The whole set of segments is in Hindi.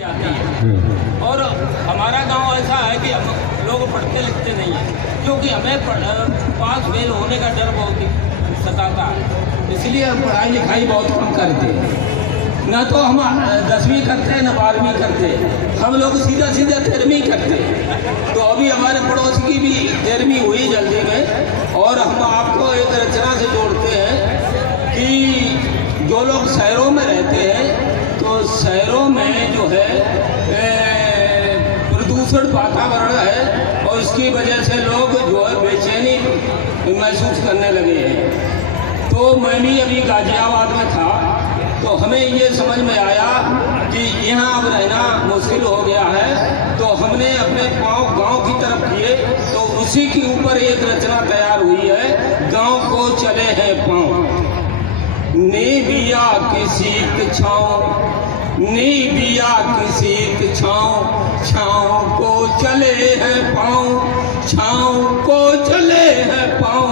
जाती है। और हमारा गांव ऐसा है कि हम लोग पढ़ते लिखते नहीं हैं, क्योंकि हमें पास फेल होने का डर बहुत ही सताता है, इसलिए हम पढ़ाई लिखाई बहुत कम करते हैं। न तो हम 10वीं करते हैं न 12वीं करते हैं, हम लोग सीधा 13वीं करते हैं। तो अभी हमारे पड़ोस की भी 13वीं हुई जल्दी में। और हम आपको एक रचना से जोड़ते हैं कि जो लोग शहरों में रहते हैं तो शहरों में जो है प्रदूषण वातावरण है और इसकी वजह से लोग जो है बेचैनी महसूस करने लगे हैं। तो मैं भी अभी गाजियाबाद में था तो हमें ये समझ में आया कि यहाँ अब रहना मुश्किल हो गया है, तो हमने अपने पाँव गांव की तरफ किए। तो उसी के ऊपर एक रचना तैयार हुई है, गांव को चले हैं पाँव। नेबिया की शीत छाँव, नेबिया की शीत छाँव, छाँव को चले हैं पाँव, छाँव को चले हैं पाँव,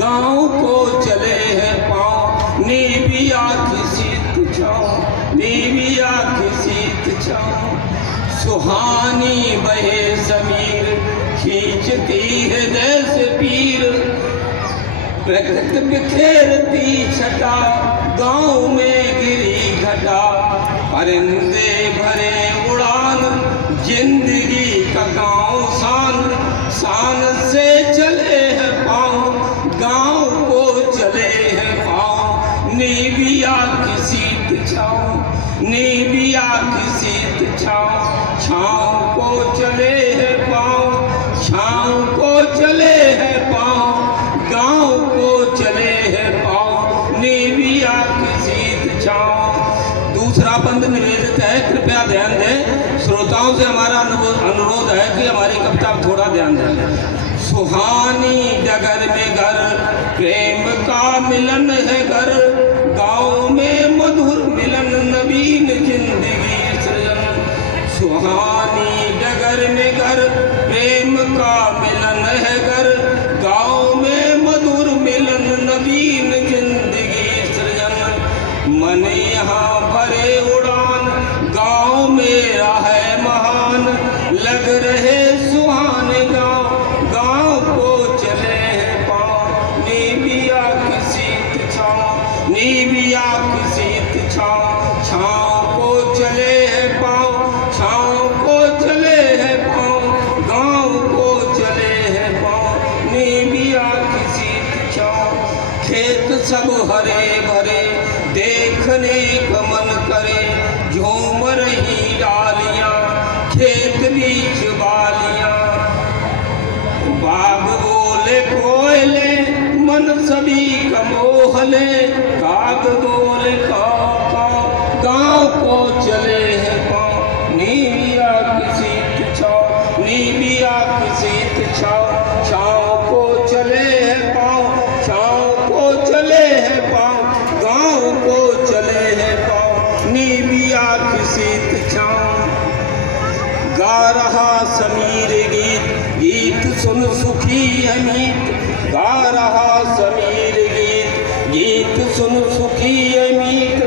गाँव को चले हैं पाँव। नेबिया की शीत छाँव, नेबिया की शीत छाँव, सुहानी बहे समीर, खींचती है जैसे पीर, प्रकृति बिखेरती छटा, गाँव में गिरी घटा, परिंदे भरे उड़ान, जिंदगी का गाँव शान, शान से चले हैं पाँव, गाँव को चले हैं पाँव। नेबिया की शीत छाँव, नेबिया की शीत छाँव, छाँव को चले हैं पाँव, छाँव को चले हैं पाँव, गाँव को चले हैं पाँव। नेबिया की शीत छाँव। दूसरा बंद निवेदित है, कृपया ध्यान दें। श्रोताओं से हमारा अनुरोध है कि हमारी कविता पर थोड़ा ध्यान दें। सुहानी डगर में घर, प्रेम का मिलन है घर, गाँव में मधुर मिलन, नवीन जिंदगी सृजन। सुहानी डगर में घर, प्रेम का मिलन है घर, गाँव में मधुर मिलन, नवीन जिंदगी सृजन। मन यहाँ भरे उड़ान, गाँव मेरा है महान, लग रहे सुहाने गाँव, गाँव को चले हैं पाँव। नेबिया की शीत छाँव, नेबिया की शीत छाँव, छाँव को चले हैं पाँव, छाँव को चले हैं पाँव, गाँव को चले हैं पाँव। नेबिया की शीत छाँव। खेत सब हरे भरे, देखने का मन करे, झूम रही डालियाँ, खेत बीच बालियाँ, बाग बोले कोयले, मन सभी का मोहले, काग बोले काव काव, गाँव को चले हैं पाँव। नेबिया की शीत छाँव, नेबिया की शीत छाँव, छाँव को चले हैं पाँव, छाँव को चले हैं पाँव, गाँव को चले हैं पाँव। नेबिया की शीत छाँव। गा रहा समीर गीत, गीत सुन सुखी है मीत, गा रहा समीर गीत, गीत सुन सुखी है मीत,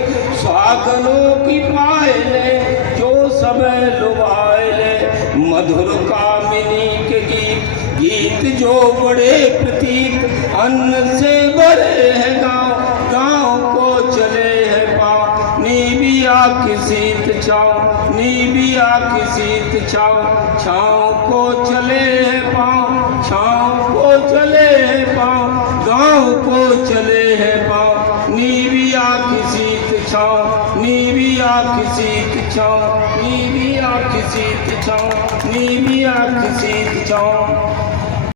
सुहागनों की पायले जो समय लुभाए, मधुर कामिनी के गीत, गीत जो बड़े प्रतीक, अन्न से बड़े हैं गाँव, गाँव को चले हैं पाँव। नेबिया की शीत छाँव, नेबिया की शीत छाँव, छाँव को चले हैं पाँव, छाँव को चले हैं पाँव, गाँव को चले हैं पाँव। नेबिया की शीत छाँव, नेबिया की शीत छाँव, नेबिया की शीत छाँव, नेबिया की शीत छाँव।